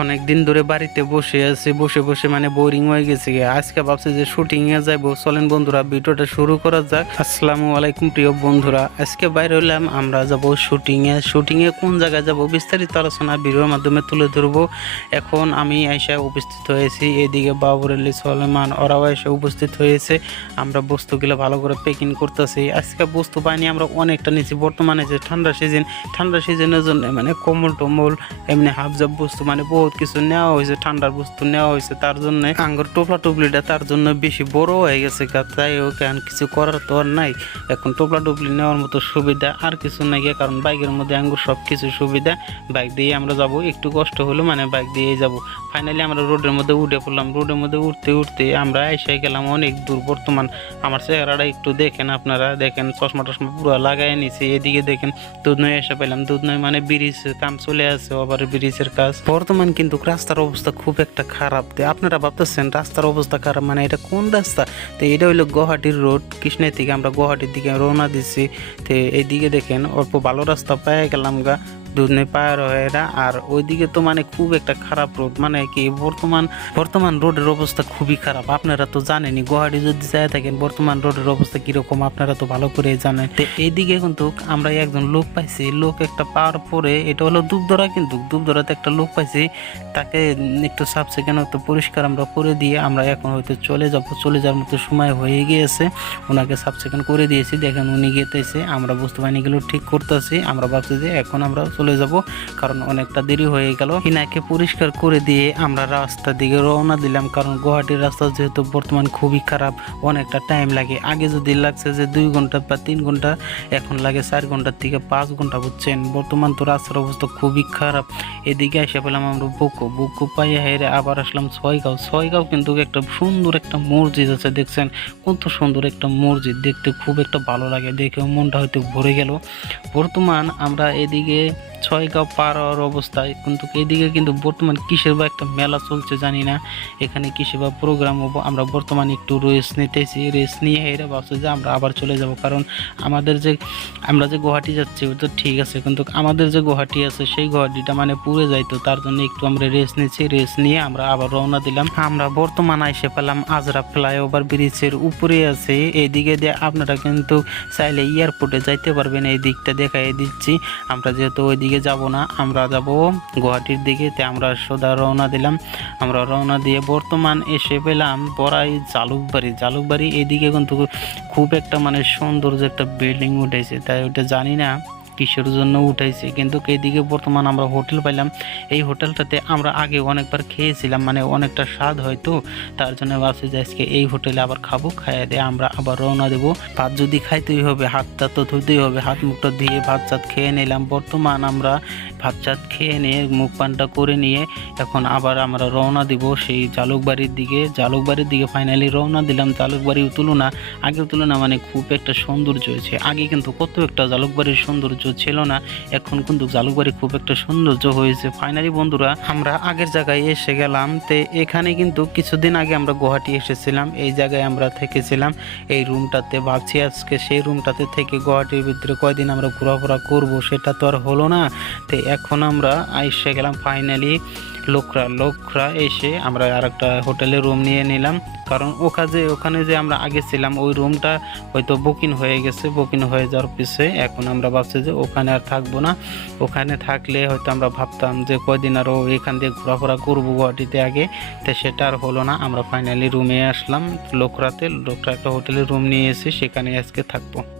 অনেকদিন ধরে বাড়িতে বসে আছি, বসে বসে মানে বোরিং হয়ে গেছে। আজকে ভাবছি যে শুটিং এ যাইবো। চলেন বন্ধুরা ভিডিওটা শুরু করা যাক। আসসালামু আলাইকুম প্রিয় বন্ধুরা, আজকে বাইরে হলাম, আমরা যাব শুটিং এ কোন জায়গায় যাব বিস্তারিত আলোচনা ভিডিওর মাধ্যমে তুলে ধরবো। এখন আমি আইসা উপস্থিত হয়েছি, এদিকে বাবুর আলী সলেমান ওরাও এসে উপস্থিত হয়েছে। আমরা বস্তুগুলো ভালো করে প্যাকিং করতেছি। আজকে বস্তু পাইনি আমরা অনেকটা নিচ্ছি। বর্তমানে যে ঠান্ডা সিজনের জন্য মানে কম্বল টম্বল এমনি হাফজাব বস্তু মানে বহুত কিছু নেওয়া হয়েছে, ঠান্ডার বস্তু নেওয়া হয়েছে। তার জন্য আঙ্গুর টোপলা টুপলিটা তার জন্য বেশি বড় হয়ে গেছে, তাই ওকে কিছু করার তো আর নাই। এখন টোপলা টুপলি নেওয়ার মতো সুবিধা আর কিছু নাই, কারণ বাইকের মধ্যে আঙ্গুর সব কিছু সুবিধা। বাইক দিয়ে আমরা যাব, একটু কষ্ট হলো মানে বাইক দিয়ে যাব। ফাইনালি আমরা রোডের মধ্যে উঠে পড়লাম। রোডের মধ্যে উঠতে উঠতে আমরা এসে গেলাম অনেক দূর। বর্তমান আমার চেহারাটা একটু দেখেন, আপনারা দেখেন, চশমা টশমা পুরো লাগাই নিছি। এদিকে দেখেন দুধনই এসে পেলাম। দুধনই মানে ব্রিজের কাম চলে আসে, আবার ব্রিজের কাজ। বর্তমান কিন্তু রাস্তার অবস্থা খুব একটা খারাপ। আপনারা ভাবতেছেন রাস্তার অবস্থা খারাপ মানে এটা কোন রাস্তা? তো এটা হইলো গুয়াহাটির রোড। কৃষ্ণের থেকে আমরা গুয়াহাটির দিকে রওনা দিচ্ছি। তো এইদিকে দেখেন অল্প ভালো রাস্তা পেয়ে গেলাম গা, দুধনে পায়ের হয়েরা। আর ওইদিকে তো মানে খুব একটা খারাপ রোড, মানে কি বর্তমান রোডের অবস্থা খুবই খারাপ। আপনারা তো জানেনই, গুয়াহাটি যদি যায় থাকেন বর্তমান রোডের অবস্থা কিরকম আপনারা তো ভালো করে জানেন। তো এইদিকে কিন্তু আমরা একজন লোক পাইছি। লোক একটা পাওয়ার পরে, এটা হলো দুধধরা, কিন্তু দুধধরাতে একটা লোক পাইছি। তাকে একটু সাফ সেকেন্ড একটু পরিষ্কার আমরা করে দিয়ে আমরা এখন হয়তো চলে যাওয়ার মতো সময় হয়ে গিয়েছে। ওনাকে সাফ সেকেন্ড করে দিয়েছি, দেখেন উনি গেতেছে। আমরা বস্তু বাহিনীগুলো ঠিক করতেছি। আমরা ভাবছি যে এখন আমরা চলে যাব, কারণ অনেকটা দেরি হয়ে গেল। ইনাকে পরিষ্কার করে দিয়ে আমরা রাস্তার দিকে রওনা দিলাম, কারণ গুয়াহাটির রাস্তা যেহেতু বর্তমান খুবই খারাপ, অনেকটা টাইম লাগে। আগে যদি লাগছে যে 2 ঘন্টা বা 3 ঘন্টা, এখন লাগে 4 ঘন্টার থেকে 5 ঘন্টা, বুঝছেন। বর্তমান তো রাস্তার অবস্থা খুবই খারাপ। এদিকে এসে পেলাম আমরা বুকু পাইয়া হেরে আবার আসলাম ছয়গাঁও কিন্তু একটা সুন্দর একটা মসজিদ আছে, দেখছেন কত সুন্দর একটা মসজিদ, দেখতে খুব একটা ভালো লাগে, দেখে মনটা হয়তো ভরে গেল। বর্তমান আমরা এদিকে ছয়গাঁও পার হওয়ার অবস্থায়, কিন্তু এদিকে কিন্তু বর্তমান কিসের বা একটা মেলা চলছে জানি না, এখানে কিসের বা প্রোগ্রাম হবো। আমরা বর্তমানে একটু রেস্ট নিতেছি, রেস্ট নিয়ে এরা ভাবছি যে আমরা আবার চলে যাব, কারণ আমরা যে গুয়াহাটি যাচ্ছি ওটা ঠিক আছে, কিন্তু আমাদের যে গুয়াহাটি আছে সেই গুয়াহাটিটা মানে পুড়ে যাইতো। তার জন্য একটু আমরা রেস্ট নিচ্ছি, রেস্ট নিয়ে আমরা আবার রওনা দিলাম। আমরা বর্তমানে এসে পেলাম আজরা ফ্লাইওভার ব্রিজের উপরে আছে। এইদিকে দিয়ে আপনারা কিন্তু চাইলে এয়ারপোর্টে যাইতে পারবেন, এই দিকটা দেখাই দিচ্ছি। আমরা যেহেতু ওইদিকে যাব না, আমরা যাব গুয়াহাটির দিকে। তে আমরা সোজা রওনা দিলাম। আমরা রওনা দিয়ে বর্তমান এসে পেলাম বড়াই জালুকবাড়ি। এইদিকে কিন্তু খুব একটা মানে সুন্দর যে একটা বিল্ডিং উঠেছে, তাই ওটা জানি না কিসের জন্য উঠাইছে, কিন্তু এইদিকে বর্তমান আমরা হোটেল পাইলাম। এই হোটেলটাতে আমরা আগে অনেকবার খেয়েছিলাম, মানে অনেকটা স্বাদ হয়তো, তার জন্য ভাবছি যে আজকে এই হোটেলে আবার খাবো। খাইয়ে দিয়ে আমরা আবার রওনা দেবো। ভাত যদি খাইতেই হবে, হাতটা তো ধুতেই হবে, হাত মুখটা ধুয়ে ভাত চাত খেয়ে নিলাম। বর্তমান আমরা ভাত চাত খেয়ে নিয়ে মুখ পানটা করে নিয়ে এখন আবার আমরা রওনা দিব সেই জালুকবাড়ির দিকে ফাইনালি রওনা দিলাম। জালুকবাড়ির আগের তুলনা মানে খুব একটা সৌন্দর্য হয়েছে। আগে কিন্তু কত একটা জালুকবাড়ির সৌন্দর্য ছিল না, এখন কিন্তু জালুকবাড়ি খুব একটা সৌন্দর্য হয়েছে। ফাইনালি বন্ধুরা আমরা আগের জায়গায় এসে গেলাম। তো এখানে কিন্তু কিছুদিন আগে আমরা গুয়াহাটি এসেছিলাম, এই জায়গায় আমরা থেকেছিলাম এই রুমটাতে। ভাবছি আজকে সেই রুমটাতে থেকে গুয়াহাটির ভিতরে কয়দিন আমরা ঘোরাফেরা করবো, সেটা তো আর হলো না। তো এখন আমরা এসে গেলাম ফাইনালি লোকরা এসে আমরা আর একটা হোটেলে রুম নিয়ে নিলাম, কারণ ওখানে যে আমরা আগে ছিলাম ওই রুমটা হয়তো বুকিং হয়ে গেছে। বুকিং হয়ে যাওয়ার পিছে এখন আমরা ভাবছি যে ওখানে আর থাকবো না। ওখানে থাকলে হয়তো আমরা ভাবতাম যে কয়দিন আরও এখান দিয়ে ঘোরাফেরা করবো গুয়াহাটিতে আগে, তো সেটা আর হলো না। আমরা ফাইনালি রুমে আসলাম লোকরা একটা হোটেলে রুম নিয়ে এসে সেখানে আজকে থাকবো।